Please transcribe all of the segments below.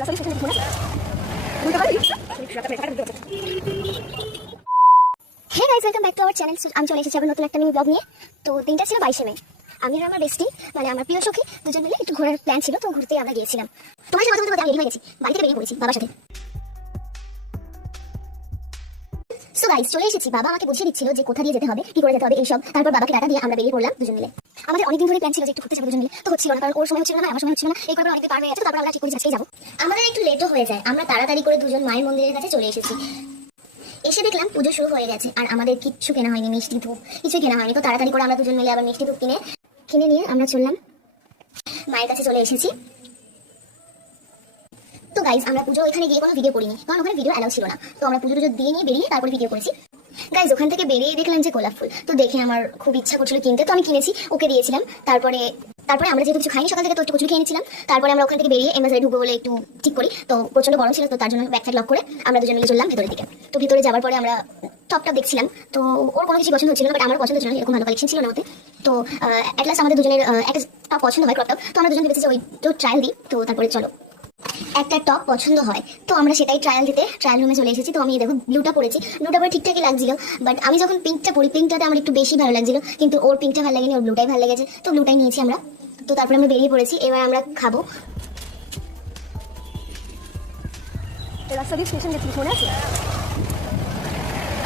Hey guys welcome back to our channel আমি চলে এসেছি আবার নতুন একটা মিনি ব্লগ নিয়ে। তো দিনটা ছিল বাইশে মে। আমি আর আমার বেস্টি মানে আমার প্রিয় সখী, দুজন মিলে একটু ঘোরার প্ল্যান ছিল, তো ঘুরতে আমরা গিয়েছিলাম। তোমার সাথে কথা বলতে আমি রেডি হয়ে গেছি। বাড়ি বেরিয়ে পড়েছি, বাবার সাথে। সো গাইজ চলে এসেছি। বাবা আমাকে বুঝিয়ে দিচ্ছিল যে কোথা দিয়ে যেতে হবে, কি করে যেতে হবে, এইসব। তারপর বাবাকে টাটা দিয়ে আমরা বেরিয়ে পড়লাম দুজন মিলে। আমাদের অনেকদিন ধরে প্ল্যান ছিল যে একটু ঘুরতে যাব দুজন মিলে। তো হচ্ছিল না, কারণ ওর সময় হচ্ছিল না আমার সময় হচ্ছিল না। এই করে অনেকদিন পার হয়ে গেছে তারপর আমরা ঠিক করেছি, আজকেই যাব। আমাদের একটু লেটও হয়ে যায়। আমরা তাড়াতাড়ি করে দুজন মায়ের মন্দিরের কাছে চলে এসেছি। এসে দেখলাম পুজো শুরু হয়ে গেছে, আর আমাদের কিচ্ছু কেনা হয়নি, মিষ্টি ধূপ, কিছুই কেনা হয়নি। তো তাড়াতাড়ি করে আমরা দুজন মিলে আবার মিষ্টি ধূপ কিনে কিনে নিয়ে আমরা চললাম। মায়ের কাছে চলে এসেছি। গাইজ আমরা পুজো এখানে গিয়ে কোনো ভিডিও করিনি, কারণ ওখানে ভিডিও অ্যালাউ ছিল না। তো আমরা পুজো টুজো দিয়ে নিয়ে বেরিয়ে তারপরে ভিডিও করেছি। গাইজ ওখান থেকে বেরিয়ে দেখলাম যে গোলাপ ফুল। তো দেখে আমার খুব ইচ্ছা করছিল কিনতে। তো আমি কিনেছি, ওকে দিয়েছিলাম। তারপরে তারপরে আমরা যেহেতু কিছু খাইনি, সকাল থেকে তো একটু কচুরি খেয়ে নিয়েছিলাম। তারপরে আমরা ওখান থেকে বেরিয়ে এমবাজারে ঢুকবো বলে একটু ঠিক করি। তো প্রচণ্ড গরম ছিল, তো তার জন্য ব্যাগ লক করে আমরা দুজন মিলে চললাম ভেতরের দিকে। তো ভিতরে যাওয়ার পরে আমরা টপ টপ দেখছিলাম। তো ওর কোনো কিছু পছন্দ হচ্ছিল না বাট আমার পছন্দ ছিল না, এরকম ভালো কালেকশন ছিল না ওতে। তো অ্যাট লাস্ট আমাদের দুজনের একটা পছন্দ হয় ক্রপ টপ তো আমরা দুজন ভেবেছি যে ওই তো ট্রায়াল দিই। তো তারপরে চলো। একটা টপ পছন্দ হয় তো আমরা সেটাই ট্রায়াল দিতে ট্রায়াল রুমে চলে এসেছি তো আমি দেখো ব্লুটা পরেছি ব্লুটা পরে ঠিকঠাকই লাগছিল বাট আমি যখন পিঙ্কটা পরি পিঙ্কটাতে আমার একটু বেশি ভালো লাগছিল কিন্তু ওর পিঙ্কটা ভালো লাগেনি ওর ব্লুটাই ভালো লেগেছে তো ব্লুটাই নিয়েছি আমরা তো তারপরে আমরা বেরিয়ে পড়েছি এবার আমরা খাবো রাস্তা দিয়ে স্টেশন গেছিস মনে আছে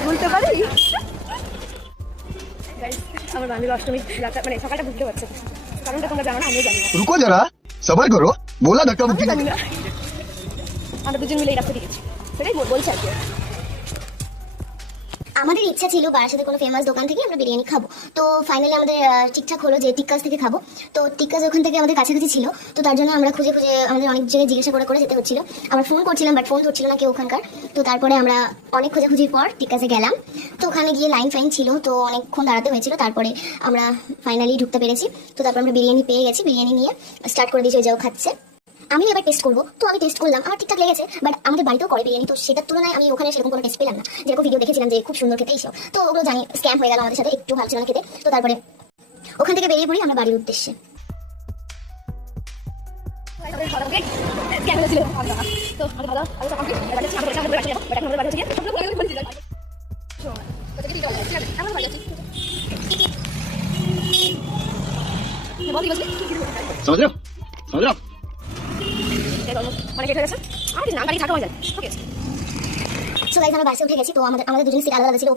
বলতে পারি Guys, আমার বান্ধবী অষ্টমী রাতটা মানে সকালটা বুঝতে পারছে না। কারণটা তোমরা জানো না আমিও জানি না रुको जरा सबर करो बोला धक्का আমিও मुक्की জানি না আমরা দুজন মিলে এই রাস্তা দিয়ে গেছি সেটাই বল- বলছি আর কি। আমাদের ইচ্ছা ছিল বারাসাতে কোনো ফেমাস দোকান থেকে আমরা বিরিয়ানি খাব। তো ফাইনালি আমাদের ঠিকঠাক হলো যে টিক্কাস থেকে খাব। তো টিক্কাস ওখান থেকে আমাদের কাছাকাছি ছিল। তো তার জন্য আমরা খুঁজে খুঁজে আমাদের অনেক জায়গায় জিজ্ঞাসা করে করে যেতে হচ্ছিল। আমরা ফোন করছিলাম বাট ফোন ধরছিল না কেউ ওখানকার। তো তারপরে আমরা অনেক খোঁজাখুঁজির পর টিক্কাসে গেলাম। তো ওখানে গিয়ে লাইন ফাইন ছিল। তো অনেকক্ষণ দাঁড়াতে হয়েছিল। তারপরে আমরা ফাইনালি ঢুকতে পেরেছি। তো তারপর আমরা বিরিয়ানি পেয়ে গেছি। বিরিয়ানি নিয়ে স্টার্ট করে দিয়েছি, ওই যাও খাচ্ছে। আমি এবার টেস্ট করবো তো আমি টেস্ট করলাম আমার ঠিকঠাক লেগেছে বাট আমাদের বাড়িতেও করে বিরিয়ানি তো সেটার তুলনায় আমি ওখানে সেরকম কোনো টেস্ট পেলাম না যেরকম ভিডিও দেখেছিলাম যে খুব সুন্দর খেতে এইসব তো ওগুলো জানি স্ক্যাম হয়ে গেল আমাদের সাথে একটু ভালো ছিল না খেতে তো তারপরে ওখান থেকে বেরিয়ে পড়ি আমরা বাড়ির উদ্দেশ্যে ক্যামেরা ছিল তো আমাদের ভালো আমি তো কমপ্লিট এবার যাচ্ছি আমাদের সামনে বাড়ি যাবো বাট আমাদের বাড়ি হচ্ছে গিয়ে সবগুলো বলে বলে আমার বাড়ি আছে বলি বলি समझ रहे हो তো আমাদের আলাদা ও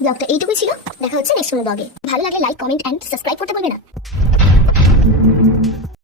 ব্লগটা এইটুকুই ছিল। দেখা হচ্ছে নেক্সট কোনো ব্লগে ভালো লাগলে লাইক কমেন্ট অ্যান্ড সাবস্ক্রাইব করতে পারবে না।